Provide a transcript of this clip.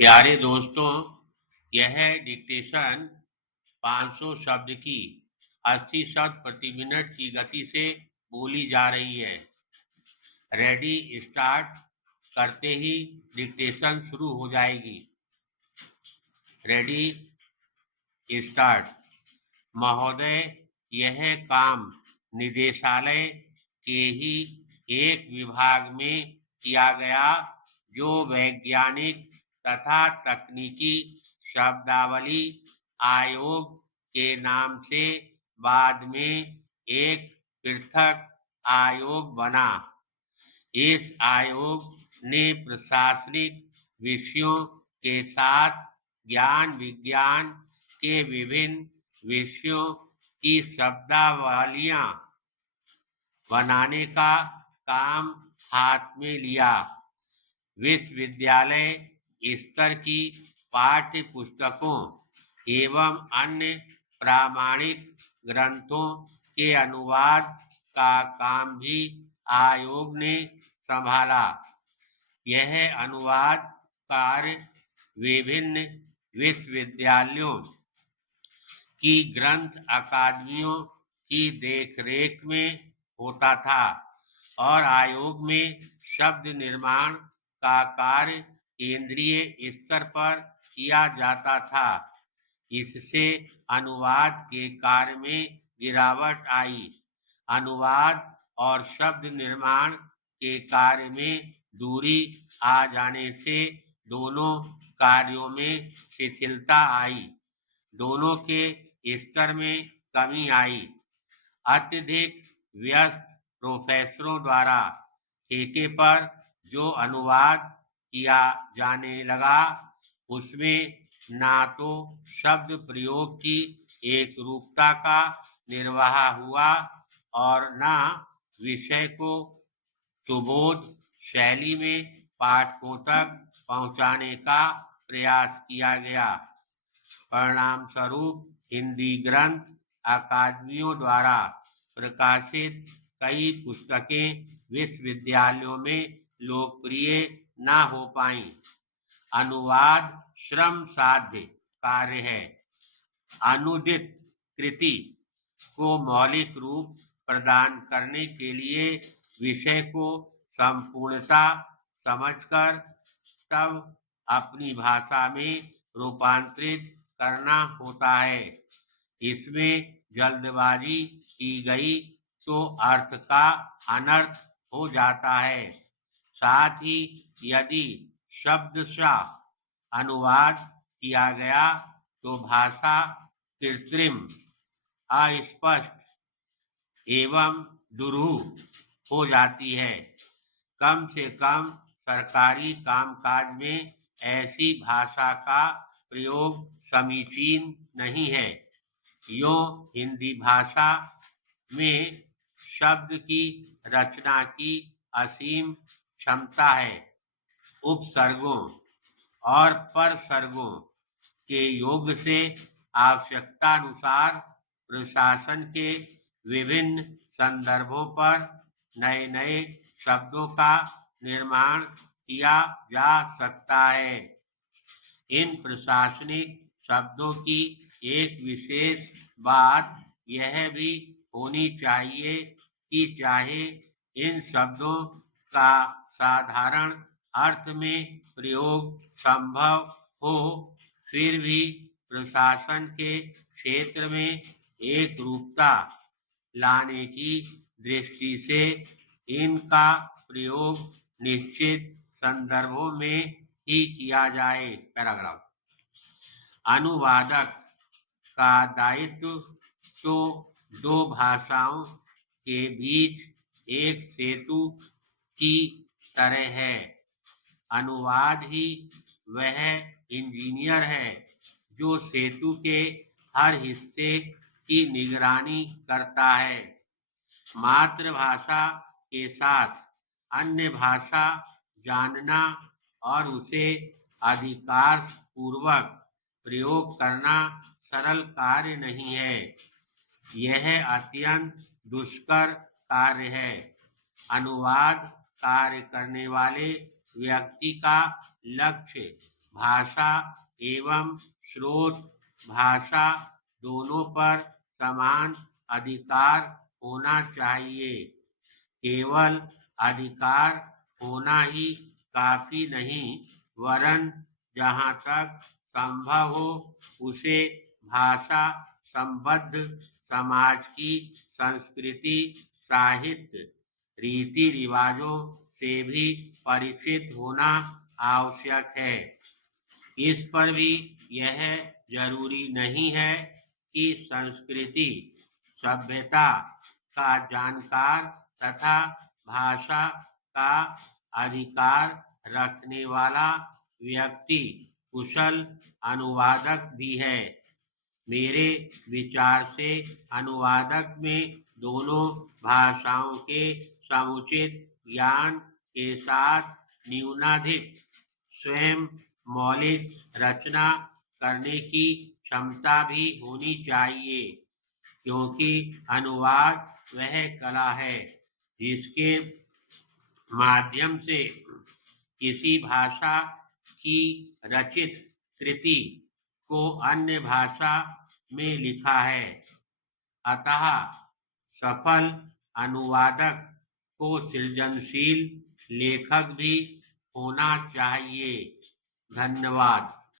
प्यारे दोस्तों, यह डिक्टेशन 500 शब्द की 80 शब्द प्रति मिनट की गति से बोली जा रही है। रेडी स्टार्ट करते ही डिक्टेशन शुरू हो जाएगी। Ready start. महोदय, यह काम निदेशालय के ही एक विभाग में किया गया जो वैज्ञानिक तथा तकनीकी शब्दावली आयोग के नाम से बाद में एक पृथक आयोग बना। इस आयोग ने प्रशासनिक विषयों के साथ ज्ञान विज्ञान के विभिन्न विषयों की शब्दावलियां बनाने का काम हाथ में लिया। विश्वविद्यालय स्तर की पाठ्य पुस्तकों एवं अन्य प्रामाणिक ग्रंथों के अनुवाद का काम भी आयोग ने संभाला। यह अनुवाद कार्य विभिन्न विश्वविद्यालयों की ग्रंथ अकादमियों की देखरेख में होता था और आयोग में शब्द निर्माण का कार्य केंद्रीय स्तर पर किया जाता था। इससे अनुवाद के कार्य में गिरावट आई। अनुवाद और शब्द निर्माण के कार्य में दूरी आ जाने से दोनों कार्यों में शिथिलता आई। दोनों के स्तर में कमी आई। अत्यधिक व्यस्त प्रोफेसरों द्वारा ठेके पर जो अनुवाद किया जाने लगा, उसमें ना तो शब्द प्रयोग की एक रूपता का निर्वाह हुआ और न विषय को सुबोध शैली में पाठकों तक पहुंचाने का प्रयास किया गया। परिणाम स्वरूप हिंदी ग्रंथ अकादमियों द्वारा प्रकाशित कई पुस्तकें विश्वविद्यालयों में लोकप्रिय न हो पाई। अनुवाद श्रम साध्य कार्य है। अनुदित कृति को मौलिक रूप प्रदान करने के लिए विषय को संपूर्णता समझकर तब अपनी भाषा में रूपांतरित करना होता है। इसमें जल्दबाजी की गई तो अर्थ का अनर्थ हो जाता है। साथ ही यदि शब्दशः अनुवाद किया गया तो भाषा कृत्रिम, अस्पष्ट एवं दुरूह हो जाती है। कम से कम सरकारी कामकाज में ऐसी भाषा का प्रयोग समीचीन नहीं है। यूं हिंदी भाषा में शब्द की रचना की असीम क्षमता है। उपसर्गों और परसर्गों के योग से आवश्यकतानुसार प्रशासन के विभिन्न संदर्भों पर नए नए शब्दों का निर्माण किया जा सकता है। इन प्रशासनिक शब्दों की एक विशेष बात यह भी होनी चाहिए कि चाहे इन शब्दों का साधारण अर्थ में प्रयोग संभव हो, फिर भी प्रशासन के क्षेत्र में एक रूपता लाने की दृष्टि से इनका प्रयोग निश्चित संदर्भों में ही किया जाए। पैराग्राफ। अनुवादक का दायित्व तो दो भाषाओं के बीच एक सेतु की तरह है। अनुवाद ही वह इंजीनियर है जो सेतु के हर हिस्से की निगरानी करता है। मातृभाषा के साथ अन्य भाषा जानना और उसे अधिकार पूर्वक प्रयोग करना सरल कार्य नहीं है। यह अत्यंत दुष्कर कार्य है। अनुवाद कार्य करने वाले व्यक्ति का लक्ष्य भाषा एवं स्रोत भाषा दोनों पर समान अधिकार होना चाहिए। केवल अधिकार होना ही काफी नहीं, वरन जहाँ तक संभव हो उसे भाषा संबद्ध समाज की संस्कृति, साहित्य, रीति रिवाजों से भी परिचित होना आवश्यक है। इस पर भी यह जरूरी नहीं है कि संस्कृति सभ्यता का जानकार तथा भाषा का अधिकार रखने वाला व्यक्ति कुशल अनुवादक भी है। मेरे विचार से अनुवादक में दोनों भाषाओं के समुचित ज्ञान के साथ न्यूनाधिक स्वयं मौलिक रचना करने की क्षमता भी होनी चाहिए, क्योंकि अनुवाद वह कला है जिसके माध्यम से किसी भाषा की रचित कृति को अन्य भाषा में लिखा है। अतः सफल अनुवादक को सृजनशील लेखक भी होना चाहिए। धन्यवाद।